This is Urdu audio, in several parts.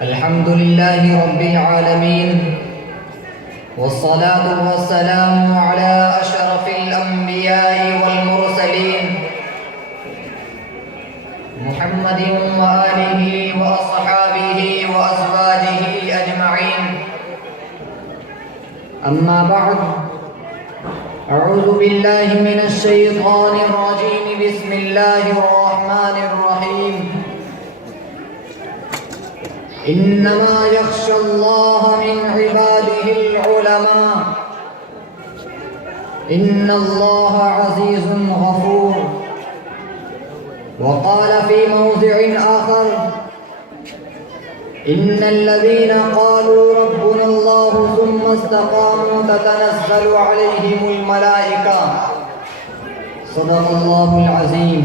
الحمد لله رب العالمين والصلاة والسلام على أشرف الأنبياء والمرسلين محمد وآله وأصحابه وأزواجه أجمعين. أما بعد، أعوذ بالله من الشيطان الرجيم. بسم الله الرحمن الرحيم. إنما يخشى الله من عباده العلماء إن الله عزيز غفور. وقال في موضع آخر: إن الذين قالوا ربنا الله ثم استقاموا تتنزل عليهم الملائكة. صدق الله العظيم.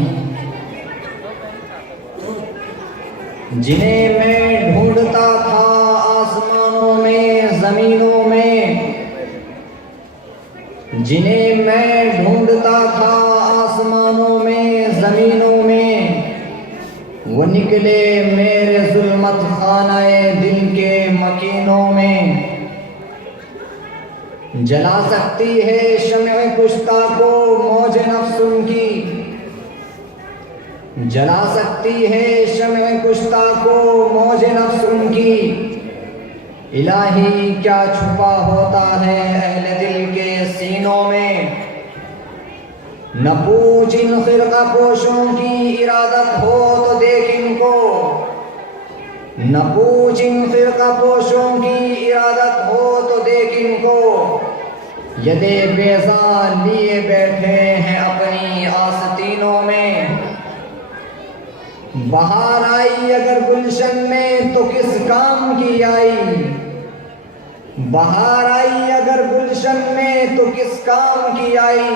جنہیں میں ڈھونڈتا تھا آسمانوں میں زمینوں میں، جنہیں میں ڈھونڈتا تھا آسمانوں میں زمینوں میں، وہ نکلے میرے ظلمت خانہ دل کے مکینوں میں. جلا سکتی ہے شمع کشتہ کو موج نفس ان کی، جلا سکتی ہے شمع کشتہ کو موج نفس ان کی. الہی کیا چھپا ہوتا ہے اہل دل کے سینوں میں. نہ پوچھ ان خرقہ پوشوں کی ارادت ہو تو دیکھ ان کو، نہ پوچھ ان خرقہ پوشوں کی ارادت ہو تو دیکھ ان کو. یدے بیضا لیے بیٹھے ہیں اپنی آستینوں میں. بہار آئی اگر گلشن میں تو کس کام کی آئی، بہار آئی اگر گلشن میں تو کس کام کی آئی.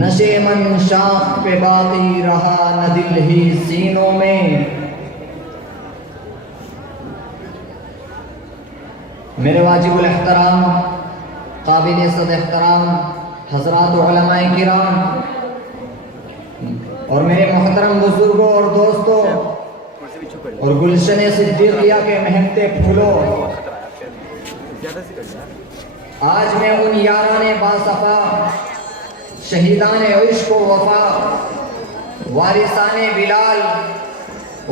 نشے من شاخ پہ باقی رہا نہ دل ہی سینوں میں. میرے واجب الاحترام قابل صد احترام حضرات علماء کرام اور میرے محترم بزرگوں اور دوستوں اور گلشن صدیقیہ کے مہکتے پھولوں، آج میں ان یاران باصفا، شہیدان عشق و وفا، وارثان بلال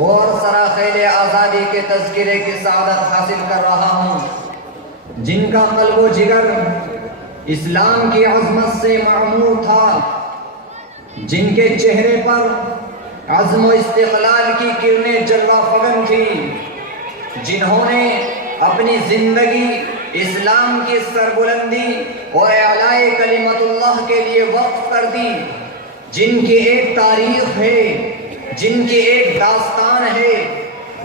اور سراخیل آزادی کے تذکرے کی سعادت حاصل کر رہا ہوں، جن کا قلب و جگر اسلام کی عظمت سے معمور تھا، جن کے چہرے پر عزم و استقلال کی کرنیں جلوہ فگن تھی، جنہوں نے اپنی زندگی اسلام کی سربلندی اور اعلاء کلمت اللہ کے لیے وقف کر دی، جن کی ایک تاریخ ہے، جن کی ایک داستان ہے،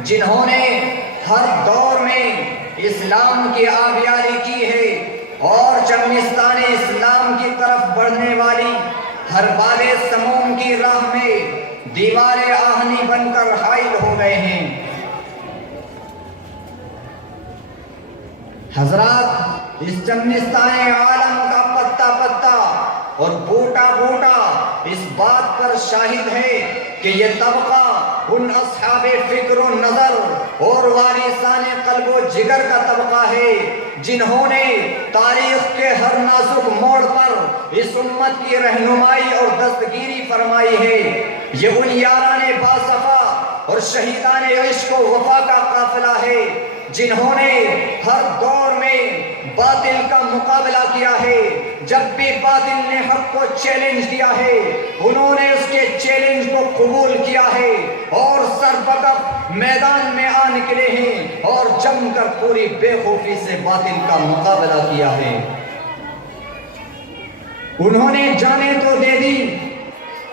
جنہوں نے ہر دور میں اسلام کی آبیاری کی ہے اور چمنستان اسلام کی طرف بڑھنے والی ہر باب سموم کی راہ میں دیوار آہنی بن کر حائل ہو گئے ہیں. حضرات، اس چمنستان عالم کا پتا پتا اور بوٹا بوٹا اس بات پر شاہد ہے کہ یہ طبقہ ان اصحاب فکر و نظر اور وارثان قلب و جگر کا طبقہ ہے جنہوں نے تاریخ کے ہر نازک موڑ پر اس امت کی رہنمائی اور دستگیری فرمائی ہے. یہ ان یاران باصفا اور شہیدان عشق و وفا کا قافلہ ہے جنہوں نے ہر دور میں باطل کا مقابلہ کیا ہے. جب بھی باطل نے حق کو چیلنج دیا ہے، انہوں نے اس کے چیلنج کو قبول کیا ہے اور سر بکف میدان میں آ نکلے ہیں اور جم کر پوری بے خوفی سے باطل کا مقابلہ کیا ہے. انہوں نے جانیں تو دے دی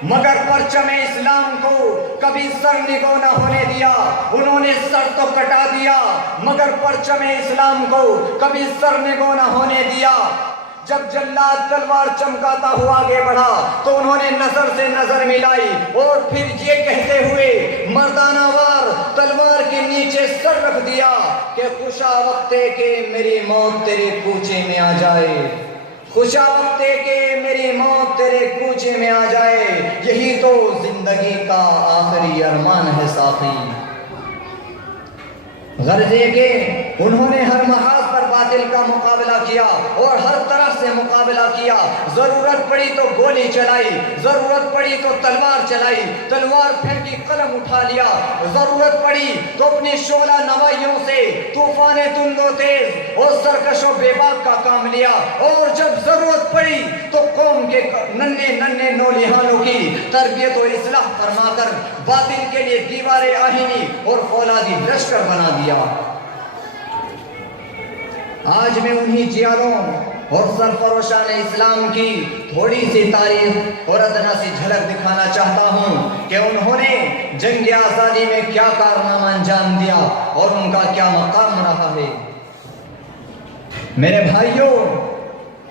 مگر پرچم اسلام کو کبھی سر نگو نہ ہونے دیا. انہوں نے سر تو کٹا دیا مگر پرچم اسلام کو کبھی سر نگو نہ ہونے دیا. جب جلاد تلوار چمکاتا ہوا آگے بڑھا تو انہوں نے نظر سے نظر ملائی اور پھر یہ کہتے ہوئے مردانہ وار تلوار کے نیچے سر رکھ دیا کہ خوشا وقت ہے کہ میری موت تیرے کوچے میں آ جائے، خوشا وقت ہے کہ میری موت تیرے کوچے میں آ جائے. یہی تو زندگی کا آخری ارمان ہے ساقی. غرض یہ کہ انہوں نے ہر محاذ پر باطل کا مقابلہ کیا اور ہر طرف سے مقابلہ کیا. ضرورت پڑی تو گولی چلائی, ضرورت پڑی تو تلوار چلائی, تلوار پھینکی, قلم اٹھا لیا, ضرورت پڑی تو اپنی شعلہ نوائیوں سے طوفان تند و تیز اور سرکش و بے باک کا کام لیا, اور جب ضرورت پڑی تو قوم کے ننھے نوجوانوں کی تربیت و اصلاح فرما کر باطل کے لیے دیوار آہنی اور فولادی لشکر بنا دیا. آج میں انہی جیالوں اور سرفروشان اسلام کی تھوڑی سی تاریخ اور ادنا سی جھلک دکھانا چاہتا ہوں کہ انہوں نے جنگ آزادی میں کیا کارنامہ انجام دیا اور ان کا کیا مقام رہا ہے. میرے بھائیوں،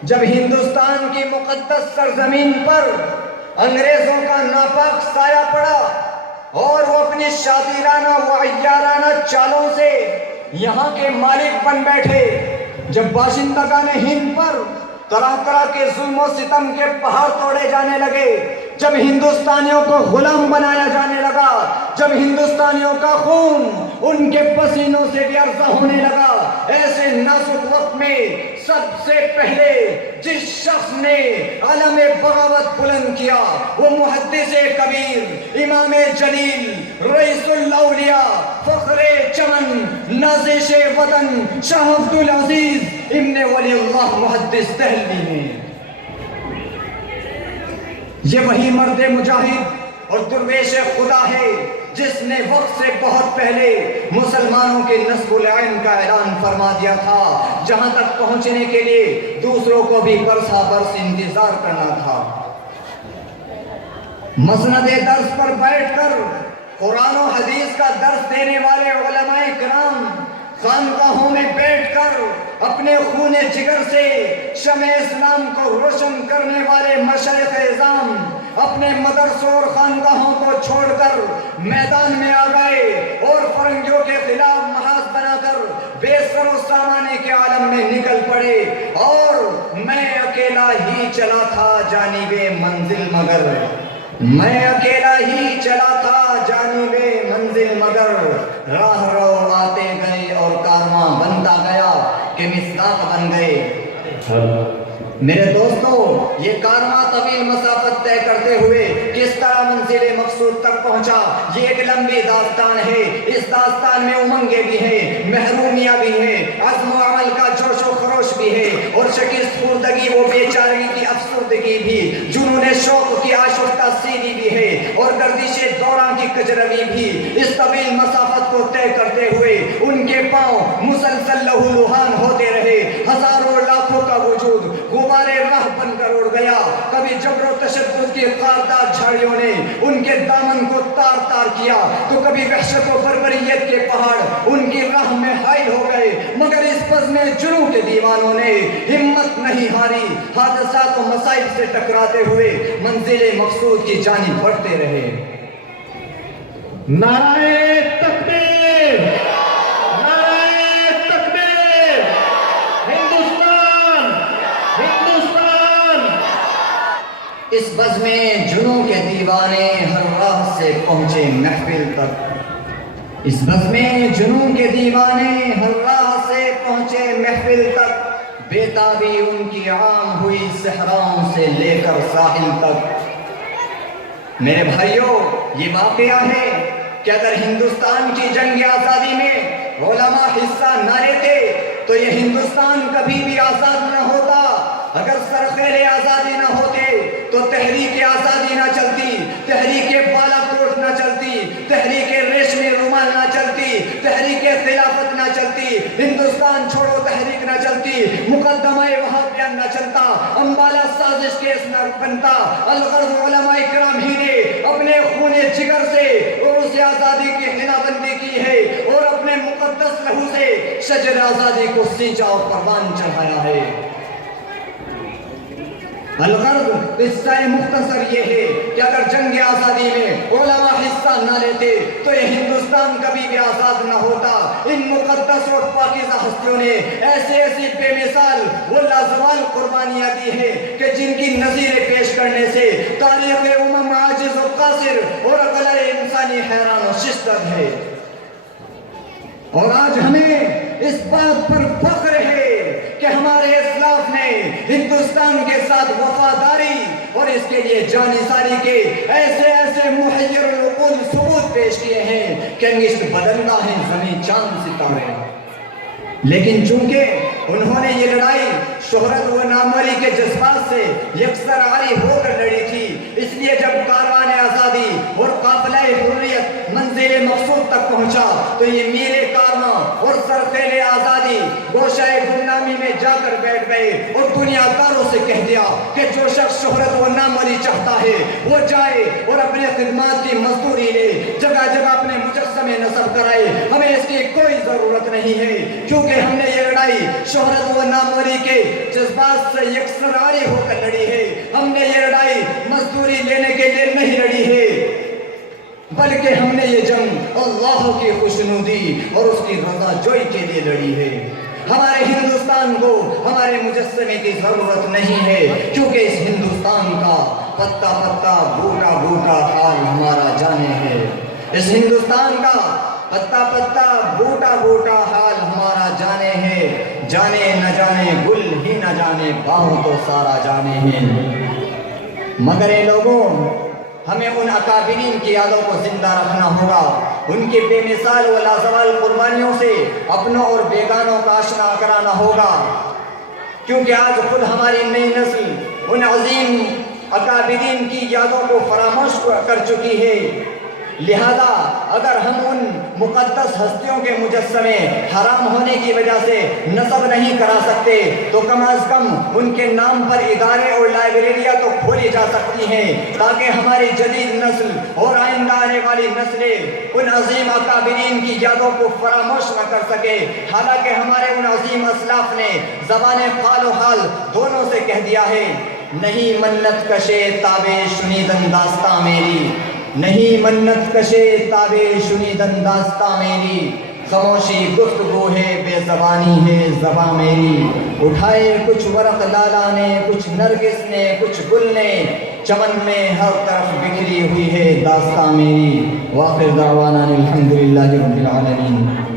جب ہندوستان کی مقدس سرزمین پر انگریزوں کا ناپاک سایہ پڑا اور وہ اپنی شاطرانہ و عیارانہ چالوں سے یہاں کے مالک بن بیٹھے، جب باشندگان ہند پر طرح طرح کے ظلم و ستم کے پہاڑ توڑے جانے لگے، جب ہندوستانیوں کو غلام بنایا جانے لگا، جب ہندوستانیوں کا خون ان کے پسینوں سے بھی ارزاں ہونے لگا، ایسے نازک وقت میں سب سے پہلے جس شخص نے علم بغاوت بلند کیا وہ محدث کبیر، امام جلیل، رئیس الاولیاء، فخر چمن، نازش وطن، شاہ عبدالعزیز ابن ولی اللہ محدث دہلوی ہیں. یہ وہی مرد مجاہد اور درویش خدا ہے جس نے وقت سے بہت پہلے مسلمانوں کے نصب العین کا اعلان فرما دیا تھا، جہاں تک پہنچنے کے لیے دوسروں کو بھی برسا برس انتظار کرنا تھا. مسند درس پر بیٹھ کر قرآن و حدیث کا درس دینے والے علماء کرام خانقاہوں میں بیٹھ کر اپنے خون جگر سے شمع اسلام کو روشن کرنے والے مشائخ اعظام اپنے مدرسوں اور خانقاہوں کو چھوڑ کر میدان میں آ گئے اور فرنگیوں کے خلاف محاذ بنا کر بے سر و سامانے کے عالم میں نکل پڑے. اور میں اکیلا ہی چلا تھا جانب منزل مگر، میں اکیلا ہی چلا تھا جانب منزل مگر، راہ رو آتے گئے اور کارواں بنتا گیا کہ مصداق بن گئے. میرے دوستو، یہ کارواں طویل مسافت طے کرتے ہوئے کس طرح منزل مقصود تک پہنچا، یہ ایک لمبی داستان ہے. اس داستان میں امنگیں بھی ہیں، محرومیاں بھی ہیں، عزم و عمل کا جوش و خروش بھی ہے، اور شکست خوردگی و بے چارگی کی افسردگی بھی، جنون شوق کی آشفتہ سیری بھی ہے، اور گردش دوران کی کجروی بھی. اس طویل مسافت کو طے کرتے ہوئے ان کے پاؤں مسلسل لہو لہان ہوتے رہے. ہزاروں لاکھوں کا وجود غبارے راہ بن کر اڑ گیا. کبھی جبر و تشدد کی خاردار جھاڑیوں نے ان کے دامن کو تار تار کیا، تو کبھی وحشت و بربریت کے پہاڑ ان کی راہ میں حائل ہو گئے. مگر اس بزم جنوں کے دیوانوں نے ہمت نہیں ہاری، حادثات و مسائل سے ٹکراتے ہوئے منزل مقصود کی جانب بڑھتے رہے. نعرہ تکبیر، نعرہ تکبیر، ہندوستان، ہندوستان. اس بزم جنوں کے دیوانے ہر راہ سے پہنچے محفل تک، اس بزم جنوں کے دیوانے ہر راہ سے پہنچے محفل تک. بےتابی ان کی عام ہوئی صحراؤں سے لے کر ساحل تک. میرے بھائیوں، یہ واقعہ ہے کہ اگر ہندوستان کی جنگ آزادی میں علماء حصہ نہ لیتے تو یہ ہندوستان کبھی بھی آزاد نہ ہوتا. اگر سرخیل آزادی نہ ہوتے تو تحریک آزادی نہ چلتی، تحریک بالا کوٹ نہ چلتی، تحریک ریشمی رومال نہ چلتی، تحریک خلافت نہ چلتی، ہندوستان چھوڑو تحریک نہ چلتی، مقدمہ وہابیہ نہ چلتا، امبالہ سازش کیس نہ بنتا. الغرض علماء کرام ہی نے اپنے خون جگر سے عروس آزادی کی حنا بندی کی ہے اور اپنے مقدس لہو سے شجر آزادی کو سینچا اور پروان چڑھایا ہے. الغرض قصہ مختصر یہ ہے کہ اگر جنگ آزادی میں علماء حصہ نہ لیتے تو یہ ہندوستان کبھی بھی آزاد نہ ہوتا. ان مقدس اور پاکیزہ ہستیوں نے ایسی بے مثال وہ لازوال قربانیاں دی ہیں کہ جن کی نظیر پیش کرنے سے تاریخ امم عاجز و قاصر اور عقل انسانی حیران و ششدر ہے. اور آج ہمیں اس بات پر فخر ہے کہ ہمارے اسلاف نے ہندوستان کے ساتھ وفاداری اور اس کے لیے جان نثاری کے ایسے ایسے محیر العقول ثبوت پیش کیے ہیں کہ انگشت بدلتا ہے زمین چاند ستارے، لیکن چونکہ انہوں نے یہ لڑائی شہرت و ناموری کے جذبات سے یکسر عاری ہو کر لڑی تھی، اس لیے جب کاروان آزادی اور قافلہ حریت منزل مقصود تک پہنچا تو یہ میر کارواں اور سرخیل آزادی گوشہ غلامی میں جا کر بیٹھ گئے اور دنیا داروں سے کہہ دیا کہ جو شخص شہرت و ناموری چاہتا ہے وہ جائے اور اپنے خدمات کی مزدوری لے، جگہ جگہ اپنے مجسمے نصب کرائے، ہمیں اس کی کوئی ضرورت نہیں ہے، کیونکہ ہم نے یہ لڑائی شہرت و ناموری کے جذبات سے یکسر عاری ہو کر لڑی ہے، ہم نے یہ لڑائی مزدوری لینے کے لیے نہیں لڑی ہے، بلکہ ہم نے یہ جنگ اللہ کی خوشنودی اور اس کی رضا جوئی کے لیے لڑی ہے۔ ہمارے ہندوستان کو ہمارے مجسمے کی ضرورت نہیں ہے، کیونکہ اس ہندوستان کا پتا پتا بوٹا بوٹا حال ہمارا جانے ہے، اس ہندوستان کا پتا پتا بوٹا بوٹا حال ہمارا جانے ہے، جانے نہ جانے گل ہی نہ جانے باغ تو سارا جانے ہے۔ مگر اے لوگوں، ہمیں ان اکابرین کی یادوں کو زندہ رکھنا ہوگا، ان کی بے مثال و لازوال قربانیوں سے اپنوں اور بیگانوں کا آشنا کرانا ہوگا، کیونکہ آج خود ہماری نئی نسل ان عظیم اکابرین کی یادوں کو فراموش کر چکی ہے، لہذا اگر ہم ان مقدس ہستیوں کے مجسمے حرام ہونے کی وجہ سے نصب نہیں کرا سکتے تو کم از کم ان کے نام پر ادارے اور لائبریریاں تو کھولی جا سکتی ہیں، تاکہ ہماری جدید نسل اور آئندہ آنے والی نسلیں ان عظیم اکابرین کی یادوں کو فراموش نہ کر سکے، حالانکہ ہمارے ان عظیم اسلاف نے زبان قال و حال دونوں سے کہہ دیا ہے، نہیں منت کشے تابے شنیدن داستاں میری، نہیں منت کشے تابے شنیدن داستاں میری، خاموشی گفتگو ہے بے زبانی ہے زباں میری، اٹھائے کچھ ورق لالا نے کچھ نرگس نے کچھ گل نے، چمن میں ہر طرف بکھری ہوئی ہے داستاں میری۔ وآخر دعوانا الحمدللہ رب العالمین۔